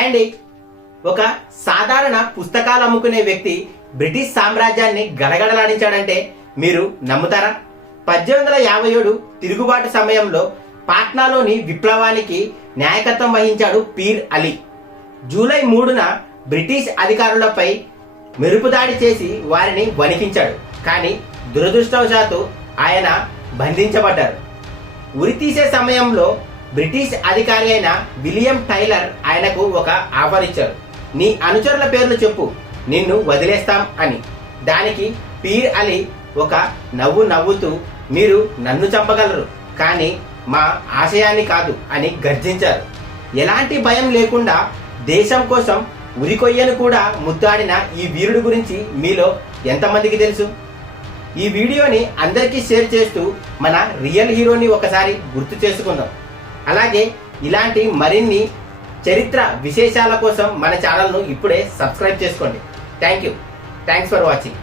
Hi అండి. ఒక సాధారణ పుస్తకాలు అమ్ముకునే వ్యక్తి బ్రిటిష్ సామ్రాజ్యాన్ని గడగడలాడించాడంటే మీరు నమ్ముతారా? 1857 తిరుగుబాటు సమయంలో పాట్నాలోని విప్లవానికి నాయకత్వం వహించాడు పీర్ అలీ. జూలై 3న బ్రిటిష్ అధికారులపై మెరుపుదాడి చేసి వారిని వణికించాడు. కానీ దురదృష్టవశాత్తు ఆయన బంధించబడ్డారు. ఉరితీసే సమయంలో బ్రిటిష్ అధికారి అయిన విలియం టైలర్ ఆయనకు ఒక ఆఫర్ ఇచ్చారు. నీ అనుచరుల పేర్లు చెప్పు, నిన్ను వదిలేస్తాం అని. దానికి పీర్ అలీ ఒక నవ్వు నవ్వుతూ, మీరు నన్ను చంపగలరు కానీ మా ఆశయాన్ని కాదు అని గర్జించారు. ఎలాంటి భయం లేకుండా దేశం కోసం ఉరికొయ్యను కూడా ముద్దాడిన ఈ వీరుడు గురించి మీలో ఎంతమందికి తెలుసు? ఈ వీడియోని అందరికీ షేర్ చేస్తూ మన రియల్ హీరోని ఒకసారి గుర్తు చేసుకుందాం. అలాగే ఇలాంటి మరిన్ని చరిత్ర విశేషాల కోసం మన ఛానల్ను ఇప్పుడే సబ్స్క్రైబ్ చేసుకోండి. Thanks for watching.